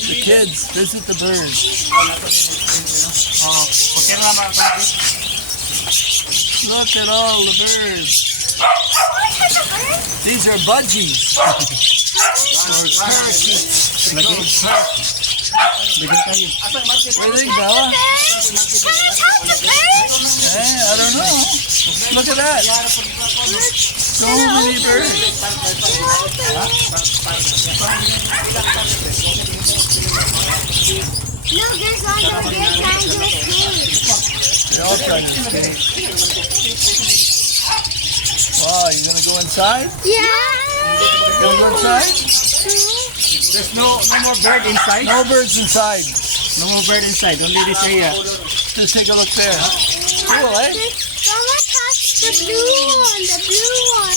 The kids visit the birds. Look at all the birds. These are budgies. Or parakeets. Where are they, Bella? I don't know. Look at that. So many birds. Look, there's one over there trying to escape. They're all trying to escape. Wow, you gonna go inside? Yeah. You wanna go inside? There's no more bird inside. No birds inside. No more bird inside. Only this area. Just take a look there. Cool, eh? Someone touched the blue one. The blue one.